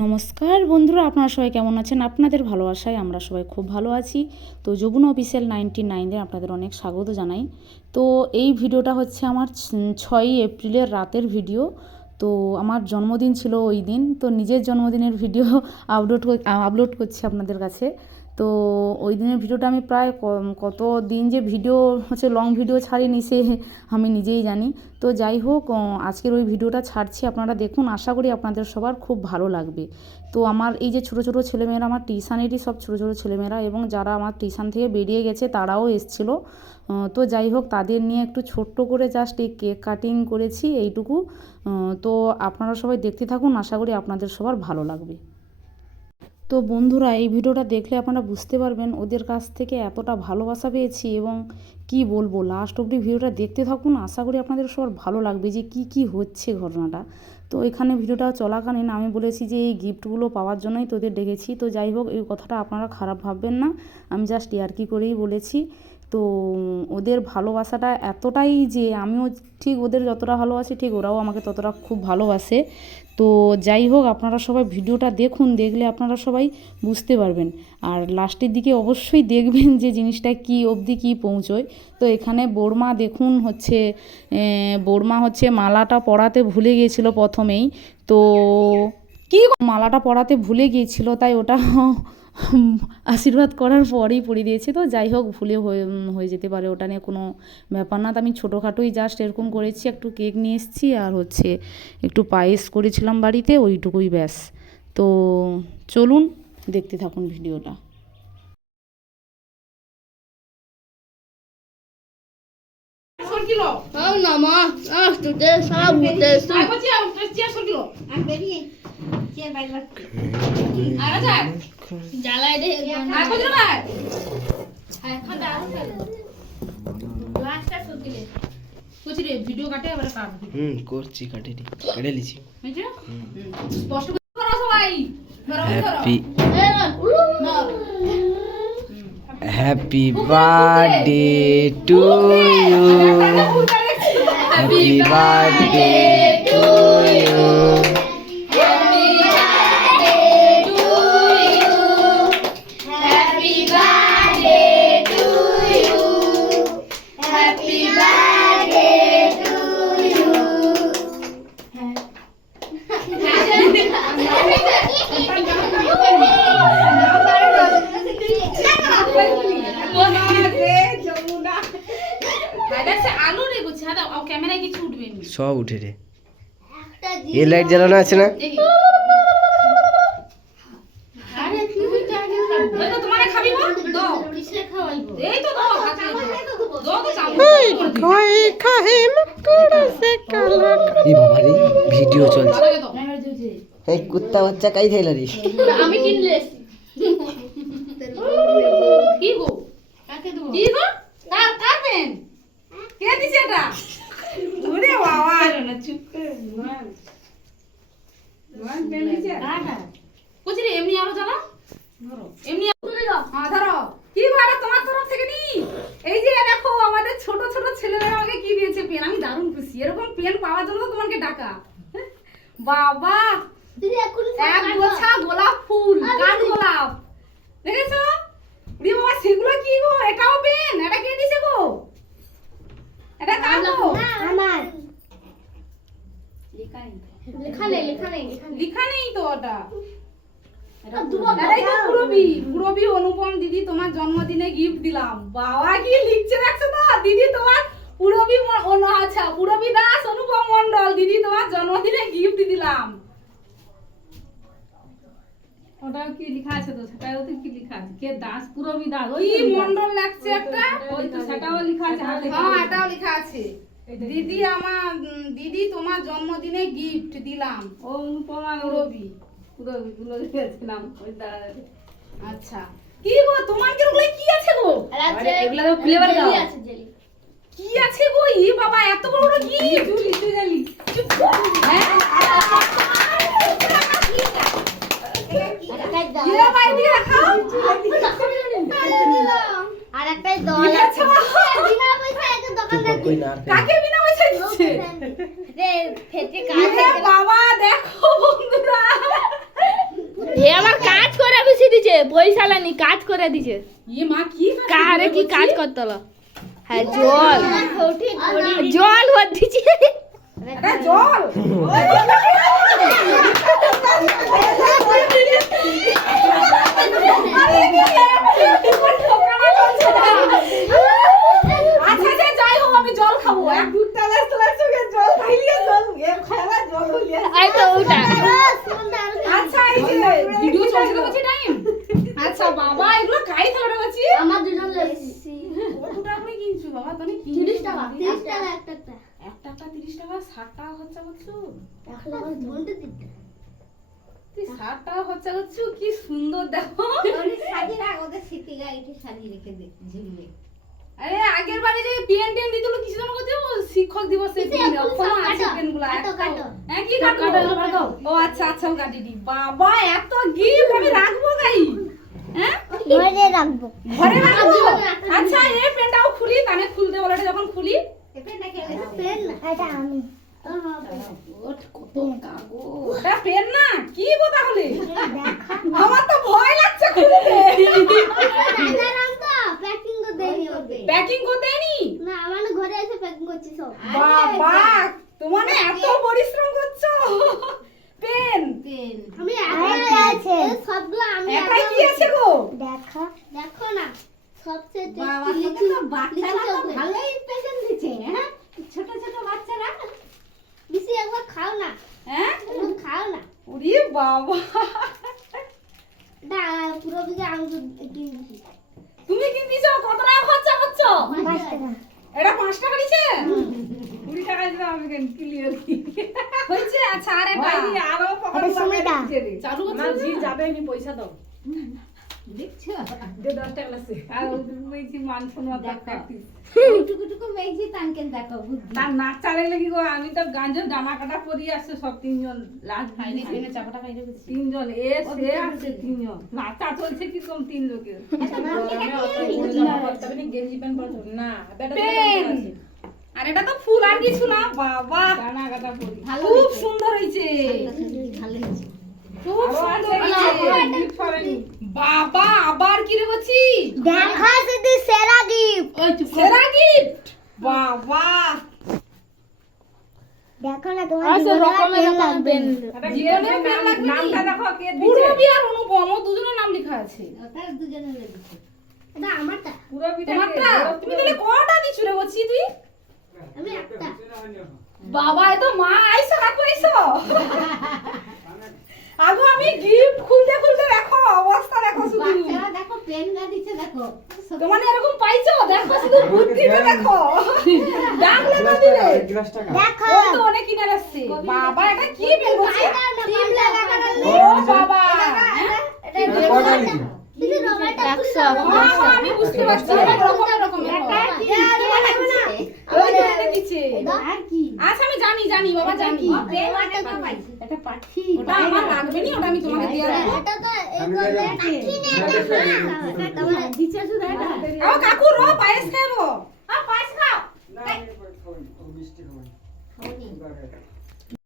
নমস্কার বন্ধুরা, আপনারা সবাই কেমন আছেন? আপনাদের ভালোবাসায় আমরা সবাই খুব ভালো আছি। তো যমুনা অফিসিয়াল 99 আপনাদের অনেক স্বাগত জানাই। তো এই ভিডিওটা হচ্ছে আমার 6ই এপ্রিলের রাতের ভিডিও। তো আমার জন্মদিন ছিল ওই দিন, তো নিজের জন্মদিনের ভিডিও আপলোড করছি আপনাদের কাছে। তো ওই দিনের ভিডিওটা আমি প্রায় কত দিন যে ভিডিও হচ্ছে লং ভিডিও ছাড়িনি সে আমি নিজেই জানি। তো যাই হোক, আজকের ওই ভিডিওটা ছাড়ছি, আপনারা দেখুন, আশা করি আপনাদের সবার খুব ভালো লাগবে। তো আমার এই যে ছোটো ছোটো ছেলেমেয়েরা, আমার টিউশানেরই সব ছোটো ছোটো ছেলেমেয়েরা, এবং যারা আমার টিউশান থেকে বেরিয়ে গেছে তারাও এসেছিলো। তো যাই হোক, তাদের নিয়ে একটু ছোট্ট করে জাস্ট এই কেক কাটিং করেছি, এইটুকু। তো আপনারা সবাই দেখতে থাকুন, আশা করি আপনাদের সবার ভালো লাগবে। তো বন্ধুরা, এই ভিডিওটা দেখলে আপনারা বুঝতে পারবেন ওদের কাছ থেকে এতটা ভালোবাসা পেয়েছি, এবং কি বলবো, লাস্ট অবধি ভিডিওটা দেখতে থাকুন, আশা করি আপনাদের সবার ভালো লাগবে যে কি হচ্ছে ঘটনাটা। তো এখানে ভিডিওটা চলাকালীন আমি বলেছি যে এই গিফটগুলো পাওয়ার জন্যই তোদের ডেকেছি। তো যাই হোক, এই কথাটা আপনারা খারাপ ভাববেন না, আমি জাস্ট ইয়ার্কি করেই বলেছি। তো ওদের ভালোবাসাটা এতটাই যে আমিও ঠিক ওদের যতটা ভালোবাসি, ঠিক ওরাও আমাকে ততটা খুব ভালোবাসে। তো যাই হোক, আপনারা সবাই ভিডিওটা দেখুন, দেখলে আপনারা সবাই বুঝতে পারবেন। আর লাস্টের দিকে অবশ্যই দেখবেন যে জিনিসটা কী অবধি কী পৌঁছয়। তো এখানে বড়মা দেখুন বড়মা হচ্ছে মালাটা পরাতে ভুলে গিয়েছিল প্রথমেই। তো মালাটা পরাতে ভুলে গিয়েছিল, তাই ওটা আশীর্বাদ করার পরেই পরিয়ে দিয়েছে। তো যাই হোক, ভুলে হয়ে যেতে পারে, ওটা নিয়ে কোনো ব্যাপার না। তো আমি ছোটোখাটোই জাস্ট এরকম করেছি, একটু কেক নিয়ে এসেছি, আর হচ্ছে একটু পায়েস করেছিলাম বাড়িতে, ওইটুকুই ব্যাস। তো চলুন দেখতে থাকুন ভিডিওটা। ভিডিও কাটে এবারে কাটবি। করছি, কেটে লিছি। স্পষ্ট করে করো সবাই। Happy birthday to you, happy birthday to you, সব উঠে রে। এই লাইট জ্বালানো আছে না? ভিডিও চলছে। এই কুত্তা বাচ্চা কাই থাইলা রে? আমি কিনলে কি গো? কাকে দেব? কি গো? কার পেন? কে দিছে এটা? ওরে বাবা, না চুপ করে নয় পেন দিছে। কাটা কইছি রে, এমনি আলো জ্বালা ধরো, এমনি তুলে দাও। হ্যাঁ ধরো। কি বাড়া তোমার তরফ থেকে নি? এই যে দেখো, আমাদের ছোট ছোট ছেলেমেয়েরা আমাকে কি দিয়েছে পেন, আমি দারুণ খুশি। এরকম পেন পাওয়ার জন্য তো তোমাকে ডাকা। বাবা, এক গোছা গোলাপ ফুল, কাঠ গোলাপ, দেখেছো? রে বাবা, সেগুলো কি গো? এটাও পেন? এটা কে দিছে গো? এটা কার গো? আমার। লেখা নেই তো ওটা। এটাই তো পুরবি অনুপম দিদি, তোমার জন্মদিনে গিফট দিলাম। বাবা, কি লিখছে দেখছো তো? দিদি তোমার পুরবি দাস অনুপম মন্ডল, দিদি তোমার জন্মদিনে গিফট দিলাম। ওটা কি লেখা আছে তো? সেটাও তো কি লেখা আছে? কে দাস, পুরবি দাস, ওই কি মন্ডল লাগছে একটা, ওই তো সেটাও লেখা আছে। হ্যাঁ, এটাও লেখা আছে। দিদি তোমার জন্মদিনে গিফট দিলাম। ও অনুপমা পুরবি গুলো লিখেছিলাম ওই দাঁড়া। আচ্ছা, কি গো তোমার গুলো কি আছে গো? এগুলা তো ফ্লেভার দাও। কি আছে গো? ই বাবা, এত বড় বড় গিফট। জেলি চুপ কর। হ্যাঁ, ये भाई दिया खाओ। আর একটাই দল আছে। বিনা পয়সা এক দোকানদার কই না কাকে বিনা পয়সা দিচ্ছে রে? ফেটে কাছে বাবা দেখো বন্ধুরা, এ আমার কাজ করে বেশি দিছে, পয়সা লানি কাজ করে দিছে। ইয়ে মা কি কারে কি কাজ করতে হলো? হ্যাঁ জল জল ভর দিছে। এটা জল আচ্ছা আচ্ছা যাই হোক আমি জল খাবো এক দুধটা গ্লাস জল খাইলিয়ে জল এর খাওয়া জল হলিয়ে এই তো ওটা আচ্ছা এই যে ভিডিও চলছে তো বলছি টাইম আচ্ছা বাবা এগুলো কাই ধরে বলছি আমার দুজন লেগেছি। কত টাকা করে কিনছো বাবা তুমি 30 টাকা 30 টাকা একটা 1 টাকা 30 টাকা 60 টাকা খরচা করছো একটা ঘন্টা দিতে। তুই 60 টাকা খরচা করছো কি সুন্দর দেখো সাজিয়ে রাখ, ওদের স্মৃতি গাড়িটি সাজিয়ে রেখে দে ঝুলিয়ে। আরে আগের বারে যে পেন টেন দিতলো কিছু জন করতে শিক্ষক দিবসের দিন এখনো আছে পেনগুলো হ্যাঁ কি কাটো ও আচ্ছা আচ্ছা ও কাটি দি বাবা এত গিফট আমি রাখবো গাই হ্যাঁ ঘরে রাখবো। ঘরে রাখবো আচ্ছা এই পেনটাও খুলি তানে খুলতে বলাটা যখন খুলি পেন না এটা আমি কত কাগজ ওটা পেন না কি গো তাহলে আমার তো ভয় লাগছে খুলতে প্যাকিং করে দেয়নি ওকে। প্যাকিং করতে দেয়নি না আমার ঘরে এসে প্যাকিং করছি সব। বাবা তোমার এত পরিশ্রম করছো পেন আমি একাই আছে সবগুলো আমি একাই কি আছে গো দেখো দেখো না সবচেয়ে বাবা টেস্টি তো বাচ্চারা তো ভালোই পেশেন্ট দিচ্ছে হ্যাঁ ছোট ছোট বাচ্চারা বেশি একবার খাও না, হ্যাঁ একবার খাও না। ওরে বাবা এটা পুরো দিকে আঙুল দিয়েছি। তুমি কি দিছো কত টাকা খরচা করছো 5 টাকা। এটা 5 টাকা দিছে 20 টাকা দিলাম আমি কেন ক্লিয়ার হইছে আচ্ছা আর এটা আরো পকেট সময়টা। চালু করছ না জি যাবে আমি পয়সা দাও দেখছো দে 10 টাকা লাগছে আর ওই কি মান সম্মান প্র্যাকটিস টুকু টুকু মেঘজি তানকেন দেখো তার নাক চালাইলে কি গো আমি তো গাঞ্জর জামা কাটা পরি আসছে সব তিনজন লাস্ট ফাইনে ফাইনে চাপাটা খাইতে গেছি তিনজন এ সে আছে তিনজন নাচা চলছে কি কম তিন লোকের গেঞ্জি প্যান্ট পরা না পেন আর এটা তো ফুল আর কিছু না বাবা জামা কাটা পরি খুব সুন্দর হইছে ভালো হয়েছে খুব সুন্দর হইছে বাবা আবার কি রে বলছি দেখা যদি সেরা গিফট। ওই সেরা গিফট বাবা দেখো না তোমার রকমের পেন জীবনের পেন লাগবে নামটা দেখো কে দিয়েছে পুরবি আর অনুপম দুজনের নাম লেখা আছে ওটা দুজনে লেগেছে এটা আমারটা, পুরবি তোমারটা তুমি তাহলে কয়টা দিছু রে বলছি তুই আমি একটা। বাবা এ তো মা আইছো কাকু আইছো আগো আমি গিফট খুলতে খুলতে দেখো অবস্থা দেখো শুধু বাচ্চারা দেখো পেন না দিচ্ছে দেখো তোমার এরকম পাইছো দেখো শুধু বুদ্ধিটা দেখো দাম লাগা দিলে দেখো ওই তো অনেক কিনার আসছে বাবা এটা কি পেন বলছি টিম লাগা ও বাবা কিন্তু রবারটা 100 আমি বুঝতে পারছি রকমের রকমের ওই যে এটা দিচ্ছে আর কি আচ্ছা আমি জানি জানি বাবা জানি এটা পাখি ওটা আমার লাগবে নি ওটা আমি তোমাকে দিয়ে দেব এটা তো এই করবে কি না এটা তোমার দিচ্ছে শুধু এটা আও কাকু রো পায়েস খাবো আ পায়েস খাও খাওনি